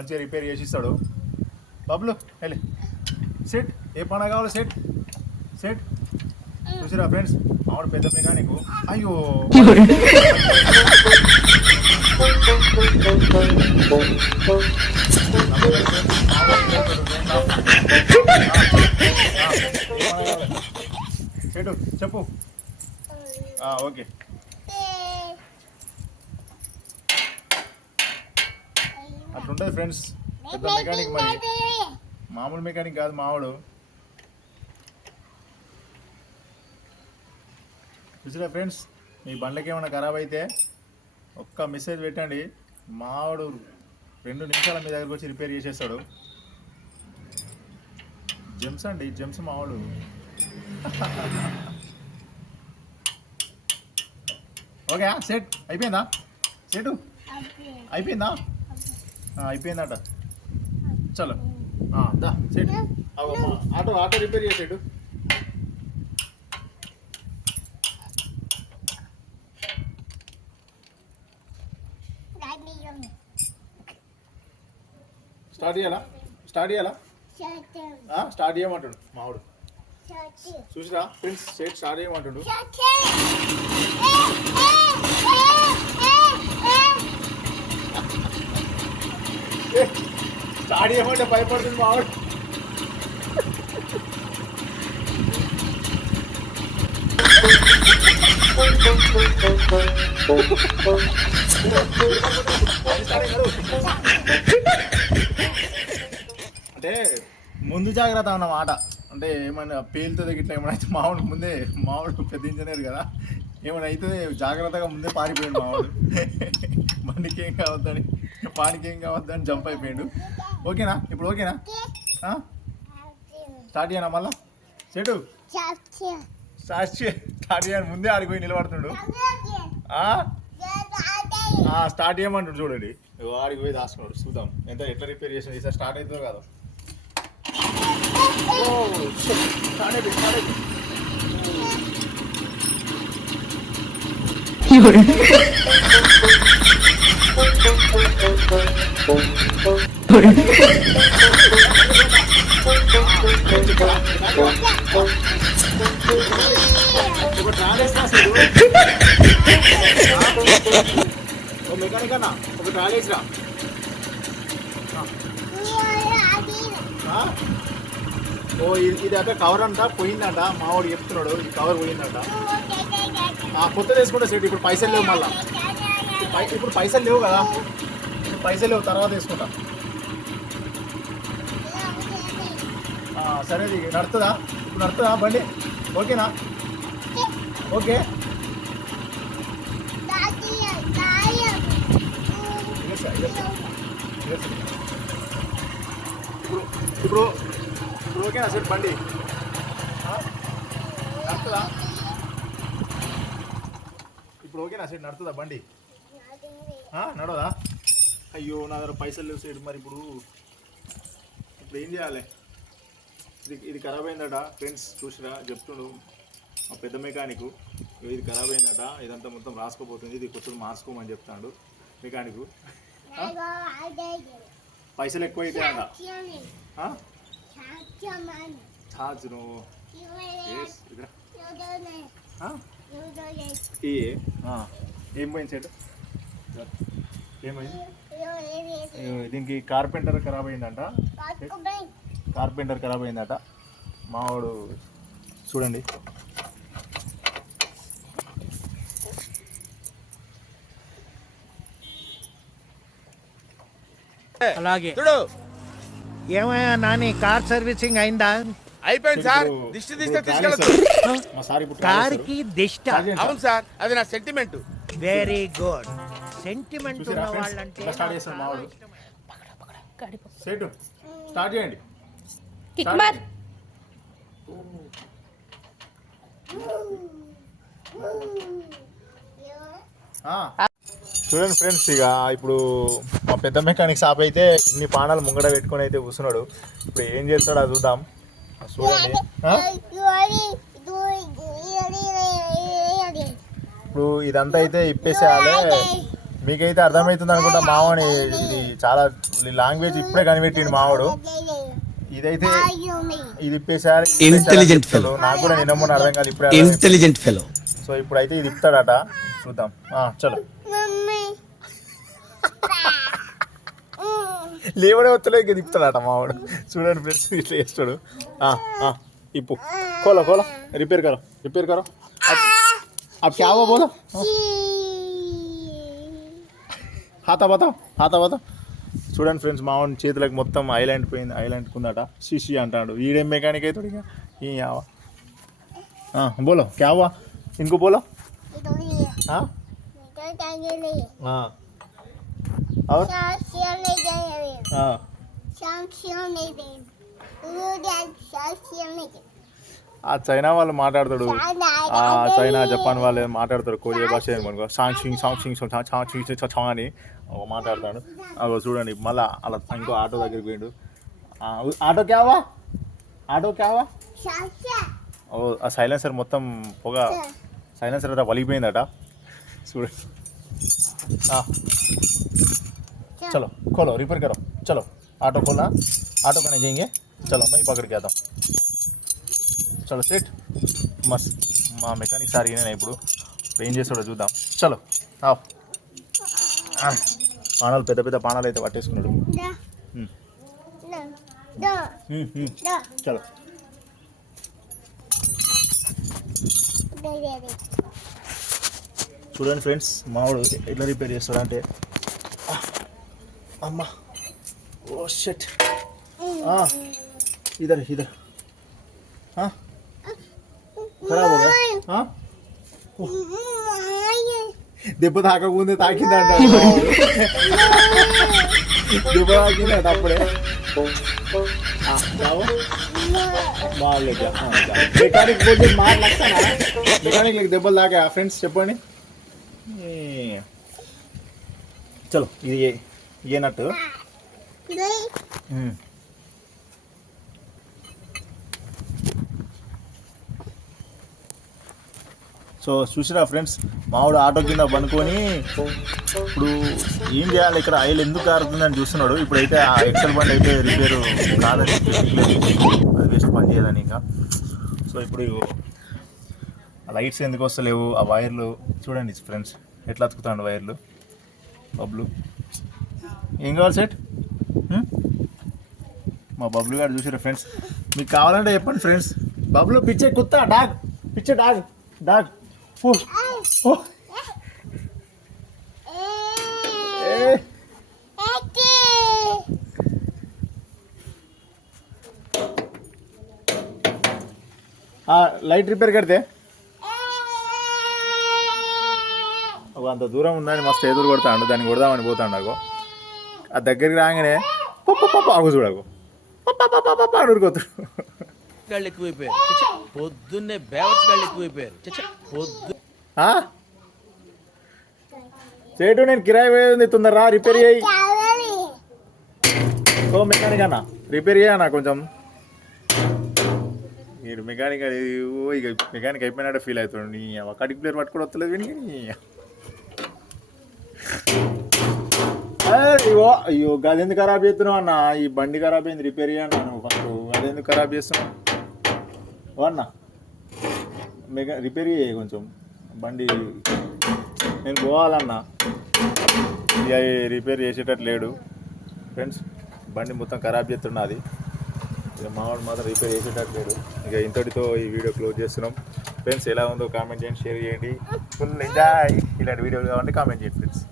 మంచిగా రిపేర్ చేసి ఇస్తాడు. బబ్లు వెళ్ళి సెట్ ఏ పండుగ కావాలి సెట్ సెట్ చూసిరా ఫ్రెండ్స్ మావాడు పెద్ద మెకానిక్. అయ్యో సెటు చెప్పు. ఓకే అట్లుంటుంది ఫ్రెండ్స్ పెద్ద మెకానిక్. మరి మామూలు మెకానిక్ కాదు మావాడు. చూసిరా ఫ్రెండ్స్ మీ బండ్లకి ఏమైనా ఖరాబ్ అయితే ఒక్క మెసేజ్ పెట్టండి, మావాడు 2 నిమిషాల మీ దగ్గరకు వచ్చి రిపేర్ చేసేస్తాడు. జెమ్స్ అండి జెమ్స్ మావాడు. ఓకే సెట్ అయిపోయిందా సెటు అయిపోయిందా అయిపోయిందట. చలో దా సెట్ ఆటో ఆటో రిపేర్ చేసేటు. స్టార్ట్ చేయాలా స్టార్ట్ చేయాలా స్టార్ట్ చేయమంటాడు మావాడు. చూసిరా ఫ్రెండ్స్ సెట్ స్టార్ట్ చేయమంటాడు. స్టార్ట్ చేయమంటే భయపడుతుంది మావాడు. అంటే ముందు జాగ్రత్త అన్నమాట. అంటే ఏమైనా పేలుతుంది ఇట్లా ఏమైనా అయితే మావాడు ముందే, మావాడు పెద్ద ఇంజనీర్ కదా, ఏమైనా అయితే జాగ్రత్తగా ముందే పారిపోయాడు మావాడు. బండికి ఏం కావద్దని పానికి ఏం కావద్దని జంప్ అయిపోయాడు. ఓకేనా ఇప్పుడు ఓకేనా స్టార్ట్ చేయనా మళ్ళా చెడు స్టార్ట్ చేయని ముందే ఆడిపోయి నిలబడుతున్నాడు. స్టార్ట్ చేయమంటాడు చూడండి, ఆడికి పోయి దాచుకున్నాడు. చూద్దాం ఎంత ఎట్లా రిపేర్ చేసిన ఈసారి స్టార్ట్ అవుతుందో కాదు. స్టార్ట్ అయిపోయి స్టార్ట్ అయిపోయి మెకానిక్ అన్న ఒక ట్రాలేజ్ రా. ఓ ఇది అక్కడ కవర్ అంట పోయిందంట, మావాడు చెప్తున్నాడు ఈ కవర్ పోయిందంట. కొత్త తీసుకుంటా సెట్. ఇప్పుడు పైసలు లేవు మళ్ళా, ఇప్పుడు పైసలు లేవు కదా, పైసలు లేవు తర్వాత తీసుకుంటా. సరే నడుతుందా ఇప్పుడు నడుతుందా బండి ఓకేనా ఓకే. ఇప్పుడు ఇప్పుడు ఓకేనా సార్ బండి నడుతుందా? ఇప్పుడు ఓకేనా సార్ నడుతుందా బండి నడవదా? అయ్యో నా దగ్గర పైసలు లేవు సార్. మరి ఇప్పుడు ఏం చేయాలి? ఇది ఖరాబ్ అయిందట ఫ్రెండ్స్. చూసిరా చెప్తుండు మా పెద్ద మెకానిక్, ఇది ఖరాబ్ అయిందట, ఇదంతా మొత్తం రాసుకోపోతుంది, ఇది కొత్తది మార్చుకోమని చెప్తాడు మెకానిక్. పైసలు ఎక్కువ అయితే అంట ఛార్జ్ ఏం పోయింది సెట్ ఏమైంది? దీనికి కార్పెంటర్ ఖరాబ్ అయిందంట, కార్పెంటర్ ఖరాబ్ అయిందట మావాడు. చూడండి అలాగే చూడు. ఏమయ్యా నాని కార్ సర్వీసింగ్ అయిందా? అయిపోయింది సార్. దిష్టి తీస్తే తీసుకెళ్ళచ్చు. కార్ కి దిష్ట? అవును సార్, అది నా సెంటిమెంట్. Very good. సెంటిమెంట్ ఉన్న వాళ్ళంటే సెట్ స్టార్ట్ చేయండి. చూడండి ఫ్రెండ్స్, ఇక ఇప్పుడు మా పెద్ద మెకానిక్ షాప్ అయితే ఇన్ని పానాలు ముంగడ పెట్టుకొని అయితే కూర్చున్నాడు. ఇప్పుడు ఏం చేస్తాడో అది చూద్దాం. చూడండి ఇప్పుడు ఇదంతా అయితే ఇప్పేసేయాలి. మీకైతే అర్థమవుతుంది అనుకుంటా మావాడి ఇది చాలా లాంగ్వేజ్ ఇప్పుడే కనిపెట్టిండు మావాడు. ఇదైతే ఇది ఇప్పేసారి ఇంటెలిజెంట్ ఫెలో. నాకు కూడా నిన్న మొన్న అర్థం కాదు ఇప్పుడే. Intelligent fellow. సో ఇప్పుడైతే ఇది ఇప్పుతాడట, చూద్దాం. చలో లేవడే వస్తలేదు ఇది ఇప్పుతాడట మావాడు. చూడండి ఫ్రెండ్స్ ఇట్లా వేస్తాడు. ఇప్పు खोलो खोलो रिपेयर करो अब क्या हुआ बोलो హాతా బతా చూడండి ఫ్రెండ్స్ మావాడి చేతులకు మొత్తం ఐలాండ్ పోయింది. ఐలాండ్ కుందట షిషి అంటాడు. ఈడేం మెకానిక్ అవుతాడు ఇక ఈ ఆవా. बोलो क्या हुआ इनको बोलो. हाँ और ఆ చైనా వాళ్ళు మాట్లాడతాడు, ఆ చైనా జపాన్ వాళ్ళు మాట్లాడతారు కొరియా భాష అనుకో. సాంగ్ అని మాట్లాడతాడు. అగో చూడండి మళ్ళీ అలా ఇంకో ఆటో దగ్గరికి పోయిండు. ఆటో క్యావా ఓ ఆ సైలెన్సర్ మొత్తం పొగ సైలెన్సర్ అంతా వలిగిపోయిందట చూడండి. चलो खोलो रिपेयर करो चलो ऑटो खोलना ऑटो करने जाएंगे चलो मैं पकड़ के आता हूँ चलो सेट मस्त మా మెకానిక్ సార్ ఈయన ఇప్పుడు ఏం చేస్తాడో చూద్దాం. చలో పానాలు పెద్ద పెద్ద పానాలు అయితే పట్టేసుకున్నాడు. చలో చూడండి ఫ్రెండ్స్ మావాడు ఎట్లా రిపేర్ చేస్తాడంటే अम्मा ओ शिट इधर हाँ खराब हो गया. हाँ దెబ్బ తాకముందే తాకిందంట. దెబ్బ తాకిందంట అప్పుడే. మెకానిక్ పోతే మాట్లాడతానా మెకానిక్ దెబ్బలు తాకా ఫ్రెండ్స్ చెప్పండి. చలో ఇది ఏ నట్టు సో చూసిరా ఫ్రెండ్స్ మావాడు ఆటో కింద పనుకొని ఇప్పుడు ఏం చేయాలి ఇక్కడ ఆయిల్ ఎందుకు కారుతుందని చూస్తున్నాడు. ఇప్పుడైతే ఆ ఎక్సెల్ బండి అయితే రిపేరు కాదని అది వేస్ట్ పని చేయదని ఇంకా. సో ఇప్పుడు లైట్స్ ఎందుకు వస్తలేవు ఆ వైర్లు చూడండి ఫ్రెండ్స్ ఎట్లా అతుకుతాడు వైర్లు. బబ్లు ఏం కావాలి సెట్ మా బబ్లు గారు చూసారా ఫ్రెండ్స్. మీకు కావాలంటే చెప్పండి ఫ్రెండ్స్. బబ్లు పిచ్చే కుత్తా డాగ్ పిచ్చే డాగ్ లైట్ రిపేర్ కడితే అంత దూరం ఉందని మస్తు ఎదురు కొడతాడు. దాన్ని కొడదామని పోతాడు నాకు. ఆ దగ్గరికి రాగానే ఆగు చూడకు అడుగుతాడు. గాళ్ళు ఎక్కువైపోయారు పొద్దున్నే బేవర్స్ గాళ్ళు ఎక్కువైపోయారు సేటు నేను కిరాయి పోయేది తొందరరా రిపేర్ చేయి. సో మెకానిక్ అన్న రిపేర్ చేయన్నా కొంచెం. మీరు మెకానిక్ ఇక మెకానిక్ అయిపోయినట్టే ఫీల్ అవుతాడు. నీ కటిక్ ప్లేయర్ పట్టుకొని వస్తలేదు విని అయ్యో గదెందుకు ఖరాబ్ చేస్తున్నావు అన్న. ఈ బండి ఖరాబ్ అయింది రిపేర్ చేయన్నా నువ్వు ఫస్ట్. అదెందుకు ఖరాబ్ చేస్తున్నావు అన్న. రిపేర్ చేయ కొంచెం బండి. నేను పోవాలన్నా ఇక రిపేర్ చేసేటట్టు లేడు ఫ్రెండ్స్. బండి మొత్తం ఖరాబ్ చేస్తున్నది. ఇక మావాడు మాత్రం రిపేర్ చేసేటట్టు లేడు. ఇక ఇంతటితో ఈ వీడియో క్లోజ్ చేస్తున్నాం ఫ్రెండ్స్. ఎలా ఉందో కామెంట్ చేయండి, షేర్ చేయండి. Full enjoy. ఇలాంటి వీడియోలు కావాలంటే కామెంట్ చేయండి ఫ్రెండ్స్.